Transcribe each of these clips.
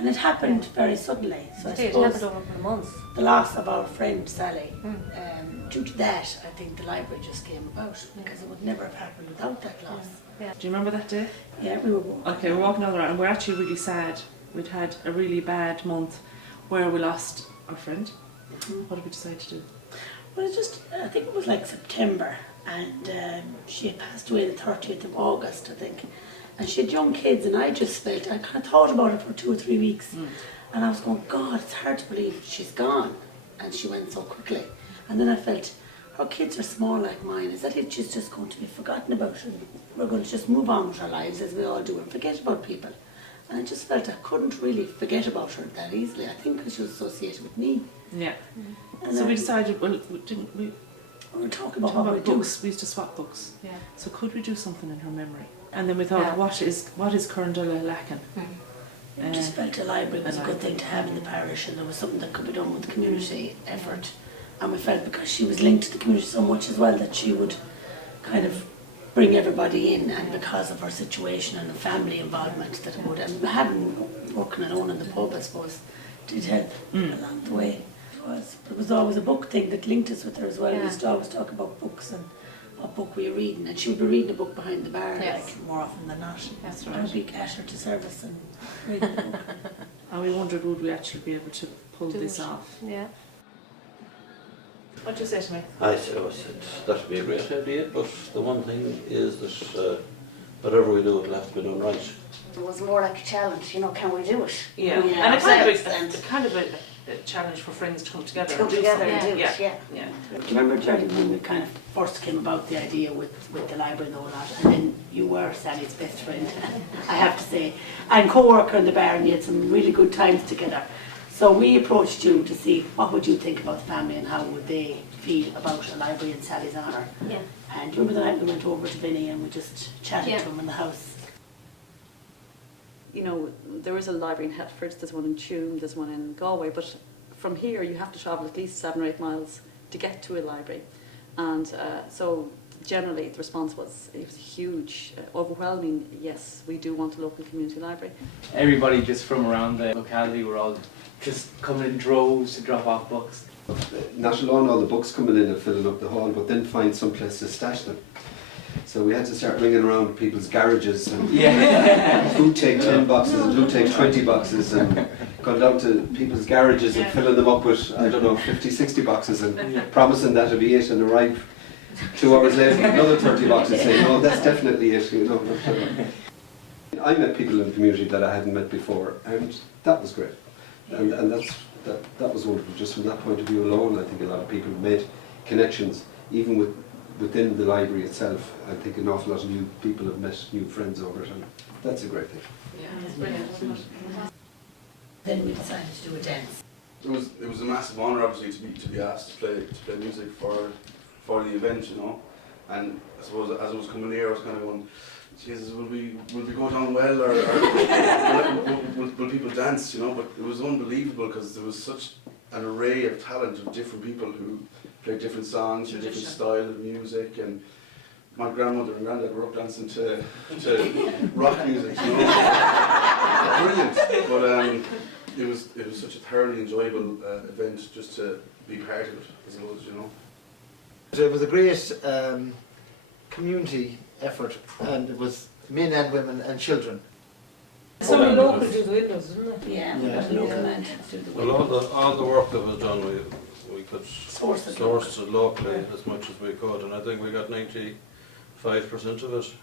And it happened very suddenly. So I It suppose happened over the months. the loss of our friend Sally, due to that, I think the library just came about because it would never have happened without that loss. Yeah. Do you remember that day? Yeah, we were walking. Okay, we're walking down the road and we're actually really sad. We'd had a really bad month where we lost our friend. What did we decide to do? Well, I think it was like September, and she had passed away the 30th of August, I think. And she had young kids, and I just felt, I kind of thought about it for 2 or 3 weeks. And I was going, God, it's hard to believe she's gone. And she went so quickly. And then I felt, her kids are small like mine. Is that it? She's just going to be forgotten about. And we're going to just move on with our lives as we all do and forget about people. And I just felt I couldn't really forget about her that easily. I think because she was associated with me. Yeah. And So we decided, well, didn't we? we were talking about Talk what we about do. books. We used to swap books. Yeah. So could we do something in her memory? And then we thought, Yeah. what is Currendula lacking? I just felt a library was a good thing to have in the parish, and there was something that could be done with community effort. And we felt because she was linked to the community so much as well that she would kind of bring everybody in, and because of her situation and the family involvement that it would, and having working alone in the pub, I suppose, did help along the way. It was always a book thing that linked us with her as well. We used to always talk about books and what book we were reading, and she would be reading a book behind the bar, like more often than not. That's I would be at her to service and reading the book. And we wondered, would we actually be able to pull Do this it. off? Yeah. What do you say to me? I said that would be a great idea, but the one thing is that whatever we do, it'll have to be done right. It was more like a challenge, you know, can we do it? Yeah, Yeah. and And- it's kind of a challenge for friends to come together. To come and do together something. and do it, yeah. Yeah. Do you remember, Gerry, when we kind of first came about the idea with the library and all that, and then you were Sally's best friend, I have to say, and co-worker in the bar, and you had some really good times together. So we approached you to see what would you think about the family and how would they feel about a library in Sally's honour. Yeah. And do you remember the night we went over to Vinny and we just chatted to him in the house? You know, there is a library in Hetford, there's one in Tuam, there's one in Galway, but from here you have to travel at least 7 or 8 miles to get to a library. And so generally the response was, it was huge, overwhelming, yes, we do want a local community library. Everybody just from around the locality were all just coming in droves to drop off books. Not alone all the books coming in and filling up the hall, but then find some place to stash them. So we had to start ringing around people's garages and who'd take 10 boxes and who'd take 20 boxes, and gone down to people's garages and filling them up with, I don't know, 50, 60 boxes and promising that'll be it, and arrive 2 hours later another 30 boxes saying, no, that's definitely it, you know. I met people in the community that I hadn't met before, and that was great. And that was wonderful. Just from that point of view alone, I think a lot of people made connections, even within the library itself. I think an awful lot of new people have met new friends over it, and that's a great thing. Yeah, it's brilliant, isn't it? Then we decided to do a dance. It was a massive honour, obviously, to be asked to play music for the event, you know. And I suppose as it was coming near, I was kind of going, Jesus, will we go down well, or will people dance, you know? But it was unbelievable because there was such an array of talent of different people who played different songs and different style of music. And my grandmother and granddad were up dancing to rock music, you know. Brilliant. But it was such a thoroughly enjoyable event just to be part of it, I suppose, you know. It was a great community effort, and it was men and women and children. Somebody local do the windows, isn't it? Yeah, we got a local man to do the Well, all the work that was done, we could Source it locally as much as we could, and I think we got 95% of it,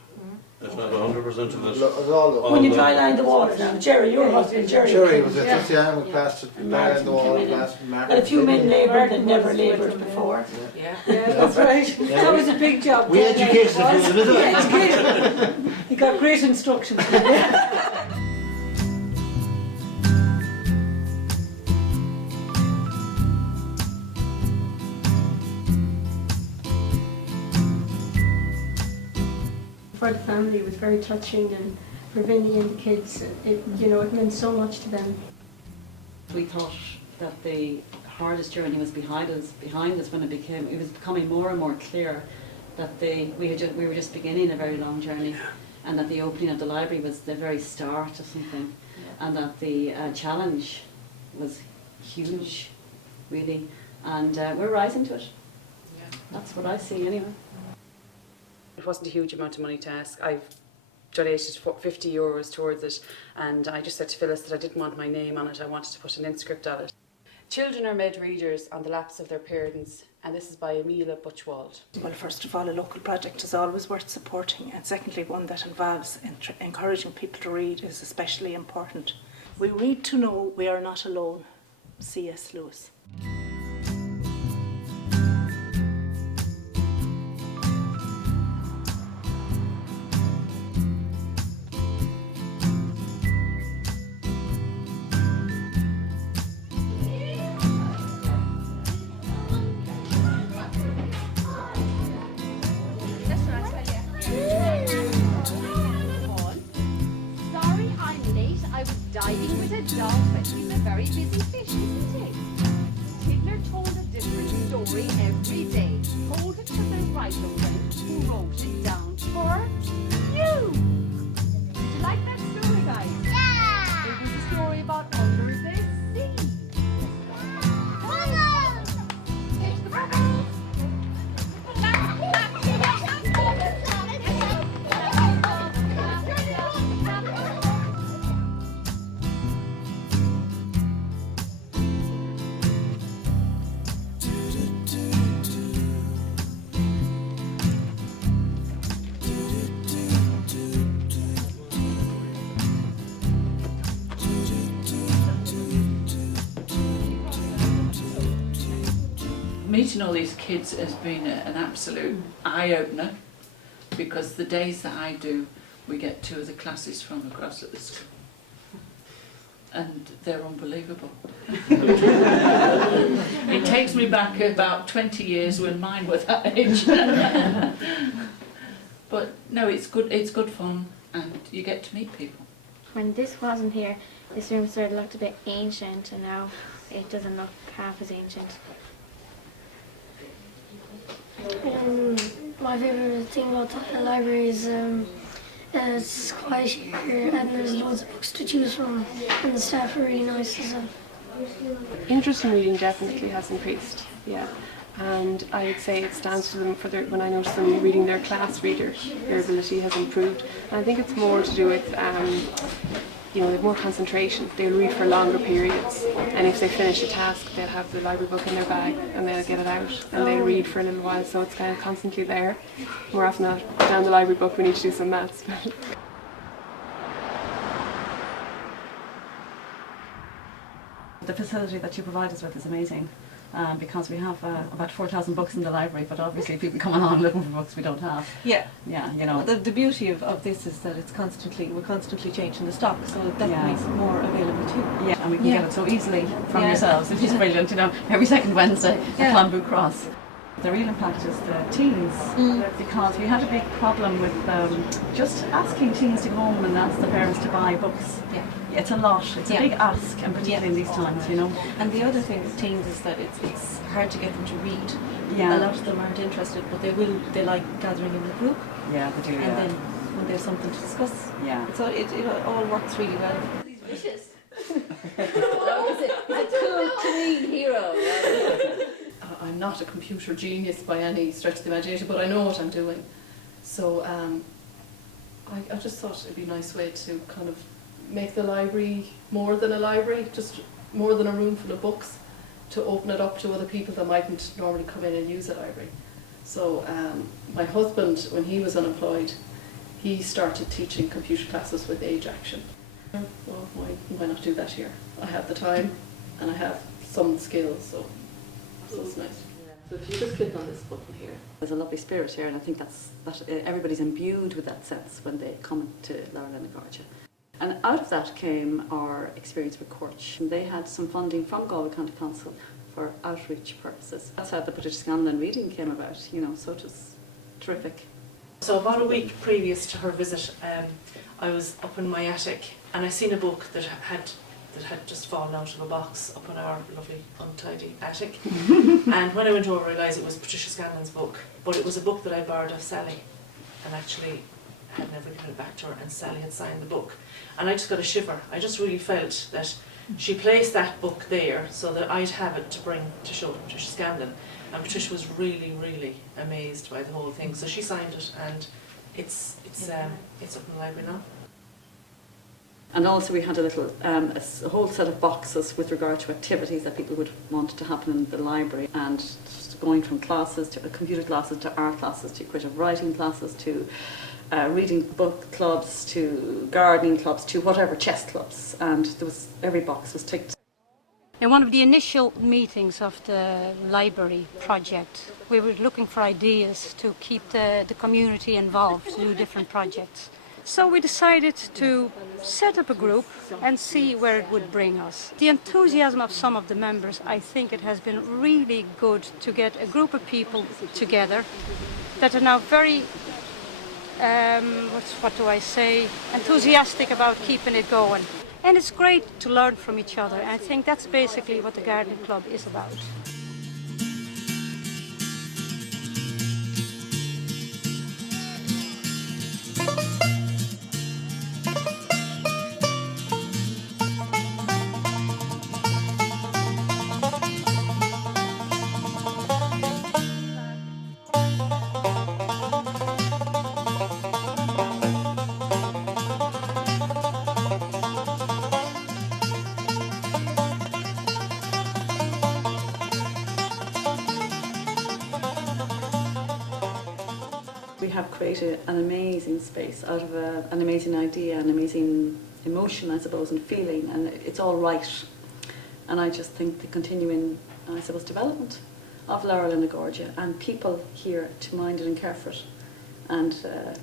if not 100% of it. It was all When you dry line the walls now, Gerry, your husband, Gerry. Sure, it came. was just the animal plastered And down Martin the wall, came in. plastered Martin. And a few men laboured that never Martin laboured was before. Yeah. Yeah, that's right. Yeah. That was a big job. We educated a few, didn't we? Educated. He got great instructions. For the family, it was very touching, and for Vinny and the kids, it meant so much to them. We thought that the hardest journey was behind us when it was becoming more and more clear that we were just beginning a very long journey. and that the opening of the library was the very start of something, and that the challenge was huge, really, and we're rising to it. That's what I see anyway. It wasn't a huge amount of money to ask. I've donated €50 towards it, and I just said to Phyllis that I didn't want my name on it, I wanted to put an inscript on it. Children are made readers on the laps of their parents, and this is by Amelia Butchwald. Well, first of all, a local project is always worth supporting, and secondly, one that involves encouraging people to read is especially important. We read to know we are not alone. C.S. Lewis. Diving with a dolphin. He's a very busy fish, isn't he? Tiddler told a different story every day. Told it to the writer friend who wrote it down for you. Did you like that story, guys? Yeah! It was a story about under the sea. Catch the bubbles! Meeting all these kids has been an absolute eye-opener, because the days that I do, we get 2 of the classes from across at the school, and they're unbelievable. It takes me back about 20 years when mine were that age. But no, it's good fun, and you get to meet people. When this wasn't here, this room sort of looked a bit ancient, and now it doesn't look half as ancient. My favourite thing about the library is it's quiet here and there's loads of books to choose from, and the staff are really nice as well. Interest in reading definitely has increased, yeah. And I would say it stands to them when I notice them reading their class reader, their ability has improved. And I think it's more to do with they have more concentration. They'll read for longer periods, and if they finish a task, they'll have the library book in their bag and they'll get it out and they'll read for a little while, so it's kind of constantly there. More often than not, down the library book, we need to do some maths. The facility that you provide us with is amazing, because we have about 4,000 books in the library, but obviously people come along looking for books we don't have. Yeah. Yeah, you know. The beauty of this is that we're constantly changing the stock, so that makes it more available too. Yeah, and we can get it so easily from yourselves, which is brilliant, you know, every second Wednesday at Clonboo Cross. The real impact is the teens, because we had a big problem with just asking teens to go home and ask the parents to buy books. Yeah. It's a lot, it's a big ask, and particularly in these times, you know. And the other thing with teens is that it's hard to get them to read. Yeah. A lot of them aren't interested, but they like gathering in a group. Yeah, they do, And then when there's something to discuss, so it all works really well. These wishes. He's a cool teen hero. I'm not a computer genius by any stretch of the imagination, but I know what I'm doing. So I just thought it'd be a nice way to kind of make the library more than a library, just more than a room full of books, to open it up to other people that mightn't normally come in and use a library. So my husband, when he was unemployed, he started teaching computer classes with Age Action. Well, why not do that here? I have the time and I have some skills, so it's nice. So if you just click on this button here. There's a lovely spirit here, and I think that everybody's imbued with that sense when they come to Lower Lennagarja. And out of that came our experience with Corch. They had some funding from Galway County Council for outreach purposes. That's how the British Scanlon reading came about, you know, so it was terrific. So about a week previous to her visit, I was up in my attic and I seen a book that had just fallen out of a box up in our lovely untidy attic. And when I went over, I realised it was Patricia Scanlon's book, but it was a book that I borrowed off Sally and actually had never given it back to her, and Sally had signed the book. And I just got a shiver. I just really felt that she placed that book there so that I'd have it to bring to show to Patricia Scanlon. And Patricia was really, really amazed by the whole thing. So she signed it, and it's up in the library now. And also we had a whole set of boxes with regard to activities that people would want to happen in the library, and just going from classes to computer classes to art classes to creative writing classes to reading book clubs to gardening clubs to whatever, chess clubs, and every box was ticked. In one of the initial meetings of the library project, we were looking for ideas to keep the community involved, to do different projects. So we decided to set up a group and see where it would bring us. The enthusiasm of some of the members, I think it has been really good to get a group of people together that are now very, enthusiastic about keeping it going. And it's great to learn from each other. And I think that's basically what the Gardening Club is about. We have created an amazing space out of an amazing idea, an amazing emotion, I suppose, and feeling, and it's all right. And I just think the continuing, I suppose, development of Laurel and Agorgia, and people here to mind it and care for it, and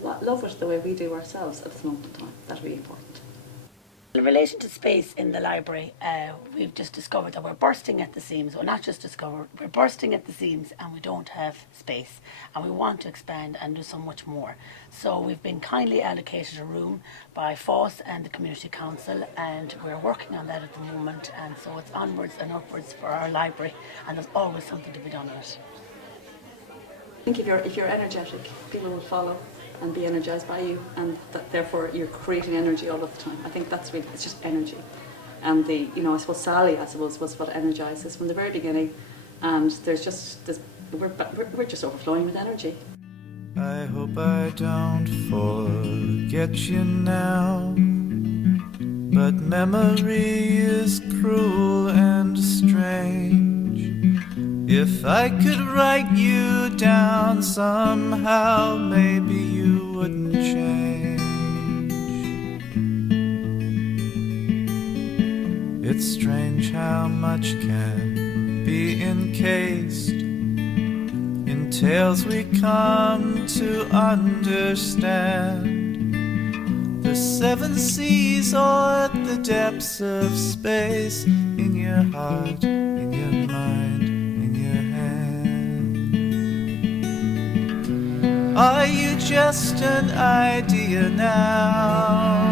love it the way we do ourselves at this moment in time. That'll be important. In relation to space in the library, we've just discovered that we're bursting at the seams. Well, not just discovered, we're bursting at the seams, and we don't have space, and we want to expand and do so much more. So we've been kindly allocated a room by FÁS and the Community Council, and we're working on that at the moment, and so it's onwards and upwards for our library, and there's always something to be done in it. I think if you're energetic, people will follow and be energized by you, and therefore you're creating energy all of the time. I think that's really, it's just energy. And I suppose Sally, was what energized us from the very beginning, and we're just overflowing with energy. I hope I don't forget you now, but memory is cruel and strange. If I could write you down somehow, maybe you wouldn't change. It's strange how much can be encased in tales we come to understand. The 7 seas or the depths of space, in your heart, in your mind, in your hand. Are you just an idea now?